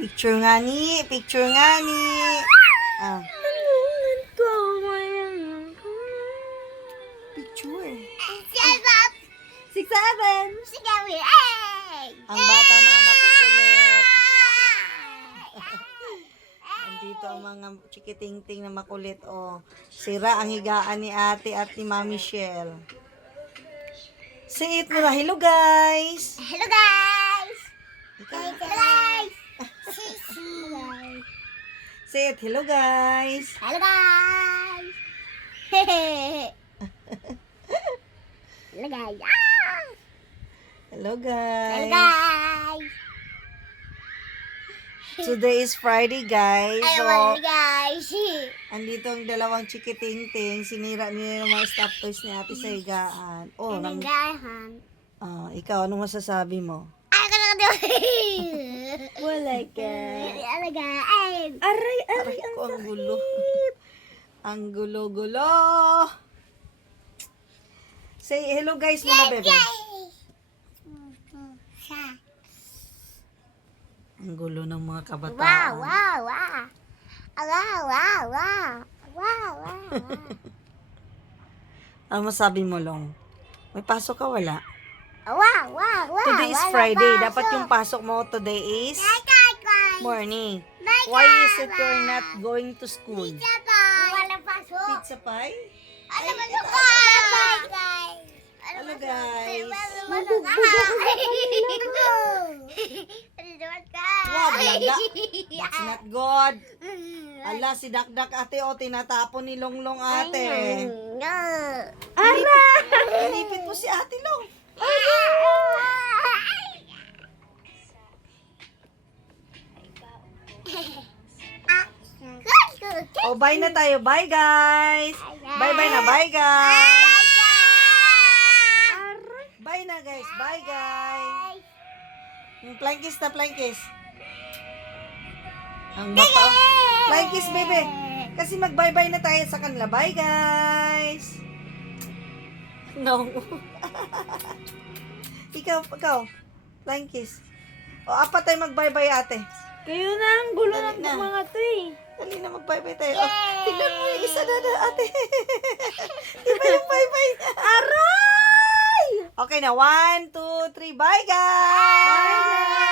Picture nga ni. Picture nga ni. Ah. Picture. 6, 7. Ang bata mga makukulit. Andito ang mga chikiting-ting na makulit. Oh. Sira ang higaan ni ate at ni Mami Shell. Say it mo na. Hello guys. Hello guys! Ikaw. Hello guys! Say it. Hello guys. Hello guys! Hello guys! Ah! Hello Hello guys. guys! Today is Friday guys. Hello So, guys! andito ang dalawang chikiting-ting. Sinira nila yung mga stuffed toys ni ate sa higaan. Oh, Nanggahan. ikaw, anong masasabi mo? Ay, ka na Wala ka. Hello guys! Aray, Aray ko, ang gulo. Ang gulo-gulo. Say hello guys muna, bebe. Ang gulo ng mga kabataan. Wow, wow, wow! Wow, wow, wow! Wow, wow, wow! Ano masabi mo, Long? May pasok ka, wala? Wow, wow, wow! Today is Friday. Dapat yung pasok mo today is morning. Why is it you're not going to school? Walang pasok. Pizza pie? Ano ba ito? Guys? Hello guys. Wow, laga. That's not good. Ala, si Dakdak ate o, tinatapon ni Longlong ate. Ara! Inipit mo si ate Long. Oh, bye na tayo. Bye guys. Bye-bye na. Bye guys. Bye na guys. Bye guys. Yung flying kiss na flying kiss. Ang mapa. Flying kiss, baby. Kasi mag-bye-bye na tayo sa kanila. Bye guys. No. ikaw. Flying kiss. O, apat tayo mag-bye-bye ate. Kayo na ang gulo Dali ng na. mga to eh. Dali na mag-bye-bye tayo. Oh, tignan mo yung isa na ate. Diba yung bye-bye? Aray! Okay na, 1, 2, 3, bye guys! Bye, guys!